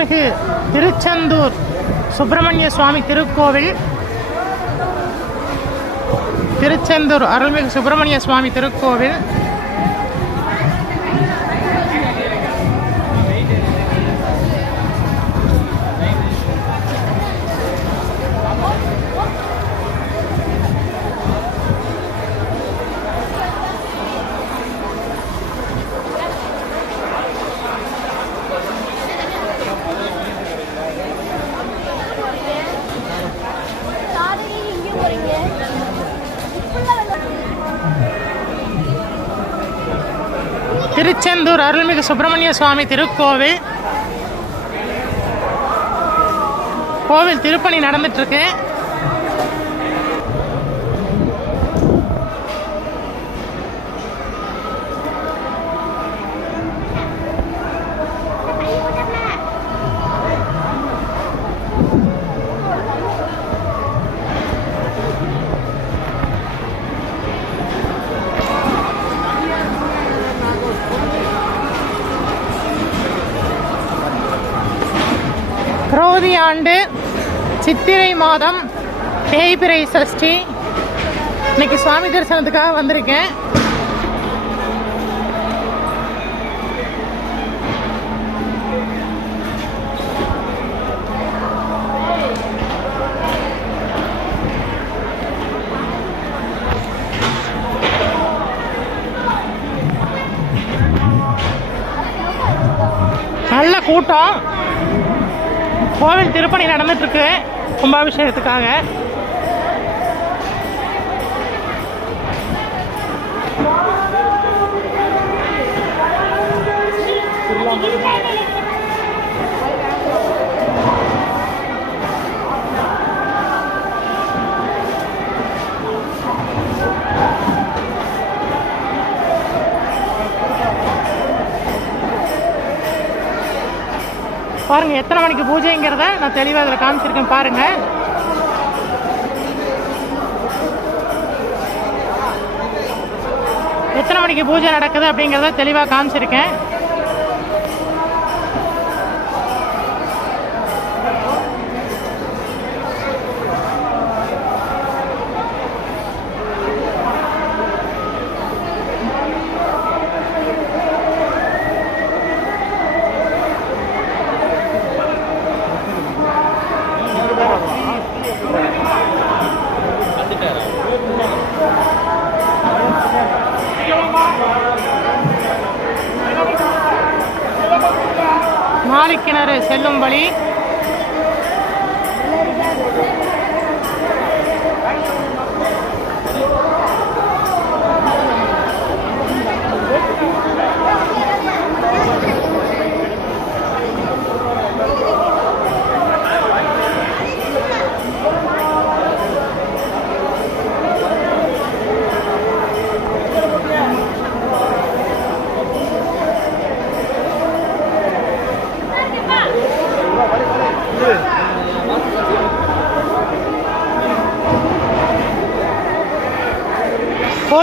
அருள்மிகு திருச்செந்தூர் சுப்பிரமணிய சுவாமி திருக்கோவில். திருச்செந்தூர் அருள்மிகு சுப்பிரமணிய சுவாமி திருக்கோவில். திருச்செந்தூர் அருள்மிகு சுப்பிரமணிய சுவாமி திருக்கோவில். கோவில் திருப்பணி நடந்துட்டு குரோதி ஆண்டு சித்திரை மாதம் தேய்பிரை சஷ்டி. இன்னைக்கு சுவாமி தரிசனத்துக்காக வந்திருக்கேன். நல்ல கூட்டம். கோவில் திருப்பணி நடந்துட்டு இருக்கு. கும்பாபிஷேகத்துக்காக. பாருங்க எத்தனை மணிக்கு பூஜைங்கிறத நான் தெளிவாக அதில் காமிச்சிருக்கேன் பாருங்க. எத்தனை மணிக்கு பூஜை நடக்குது அப்படிங்கிறத தெளிவாக காமிச்சிருக்கேன். மாலிக்கிணறு செல்லும் வழி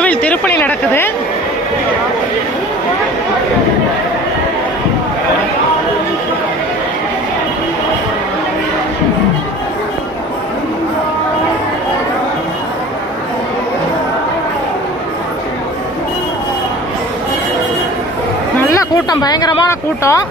கோவில் திருப்பணி நடக்குது. நல்ல கூட்டம் பயங்கரமான கூட்டம்.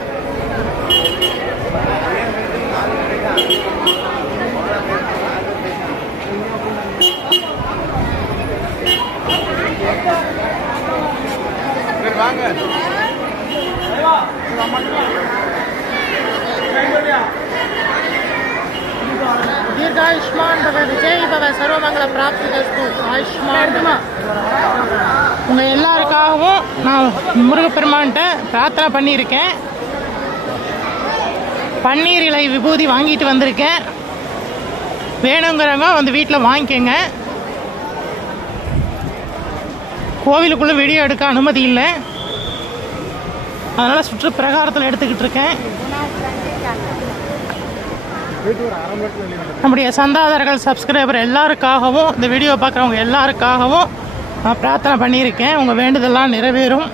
தீர்காயுஷ்மான் பவ விஜய் பவ சர்வமங்கல பிராப்தி தஸ்து ஆயுஷ்மான். உங்கள் உங்க எல்லாருக்காகவும் நான் முருகப்பெருமான்கிட்ட பிரார்த்தனை பண்ணியிருக்கேன். பன்னீர் இலை விபூதி வாங்கிட்டு வந்திருக்கேன். வேணுங்கிறவங்க வந்து வீட்டில் வாங்கிக்கோங்க. கோவிலுக்குள்ளே வீடியோ எடுக்க அனுமதி இல்லை. அதனால் சுற்று பிரகாரத்தில் எடுத்துக்கிட்டு இருக்கேன். நம்முடைய சந்தாதாரர்கள் சப்ஸ்கிரைபர் எல்லாருக்காகவும் இந்த வீடியோ பார்க்குறவங்க எல்லாருக்காகவும் நான் பிரார்த்தனை பண்ணியிருக்கேன். உங்கள் வேண்டுதெல்லாம் நிறைவேறும்.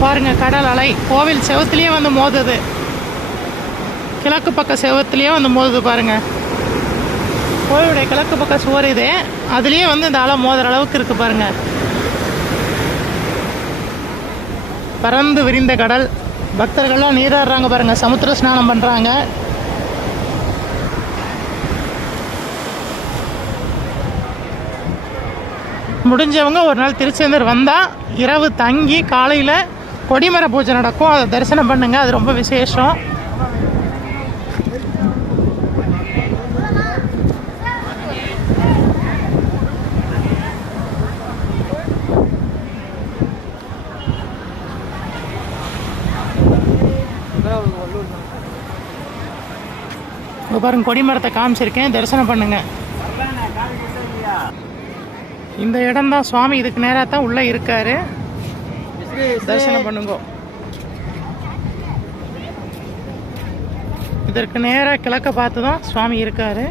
பாருங்க கடல் அலை. கோவில் செவத்துலேயே வந்து மோதுது. கிழக்கு பக்க செவத்துலேயே வந்து மோதுது பாருங்க. கோவிலுடைய கிழக்கு பக்க சுவர் இது. அதுலேயே வந்து இந்த அலை மோதுற அளவுக்கு இருக்கு பாருங்க. பறந்து விரிந்த கடல். பக்தர்கள்லாம் நீராடுறாங்க பாருங்க. சமுத்திர ஸ்நானம் பண்ணுறாங்க முடிஞ்சவங்க ஒரு நாள் திருச்செந்தூர் வந்தால் இரவு தங்கி காலையில் கொடிமர பூஜை நடக்கும். அதை தரிசனம் பண்ணுங்க. அது ரொம்ப விசேஷம். இங்க பாருங்க கொடிமரத்தை காமிச்சிருக்கேன். தரிசனம் பண்ணுங்க. இந்த இடம் தான் சுவாமி. இதுக்கு நேராக தான் உள்ள இருக்காரு. தரிசனம் பண்ணுங்க. இதற்கு நேராக கிழக்க பார்த்து தான் சுவாமி இருக்காரு.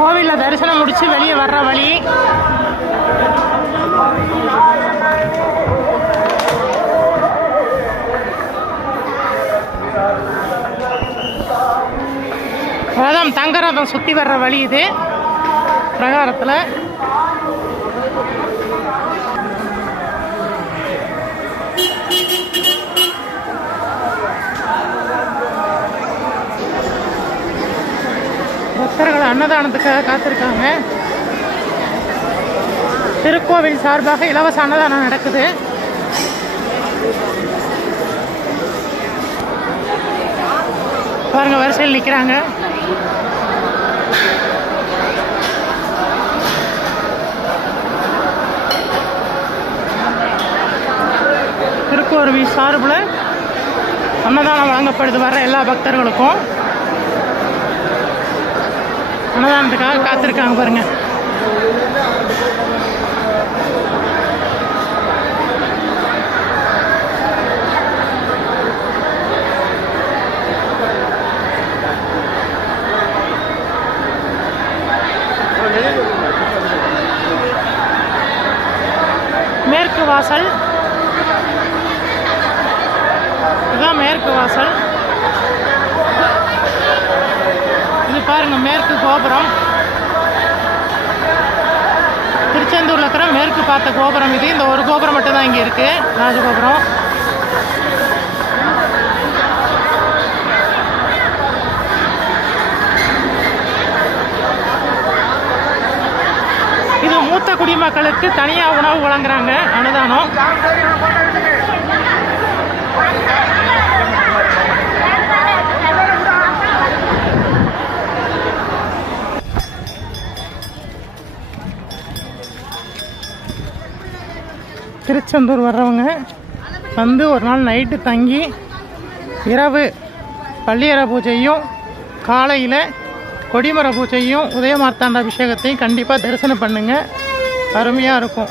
கோவிலில் தரிசனம் முடிச்சு வெளியே வர்ற வழி ரதம் தங்க ரதம் சுற்றி வர்ற வழி இது. பிரகாரத்தில். பக்தர்கள் அன்னதானத்துக்காக காத்திருக்காங்க. திருக்கோவில் சார்பாக இலவச அன்னதானம் நடக்குது. பாருங்க வரிசையில் நிற்கிறாங்க திருக்கோருவி சார்பில் அன்னதானம் வழங்கப்படுது வர எல்லா பக்தர்களுக்கும். அன்னதானத்துக்காக காத்திருக்காங்க பாருங்க மேற்கு வாசல் இதுதான் மேற்கு வாசல் இது பாருங்க மேற்கு கோபுரம். திருச்செந்தூர்ல இருக்கிற மேற்கு பார்த்த கோபுரம் இது. இந்த ஒரு கோபுரம் மட்டும் தான் இங்கே இருக்கு. ராஜகோபுரம். இது மூத்த குடிமக்களுக்கு தனியாக உணவு வழங்குறாங்க அன்னதானம் திருச்செந்தூர் வர்றவங்க வந்து ஒரு நாள் நைட்டு தங்கி இரவு பள்ளியற பூஜையும் காலையில் கொடிமர பூஜையும் உதயமார்த்தாண்ட அபிஷேகத்தையும் கண்டிப்பாக தரிசனம் பண்ணுங்கள் அருமையாக இருக்கும்.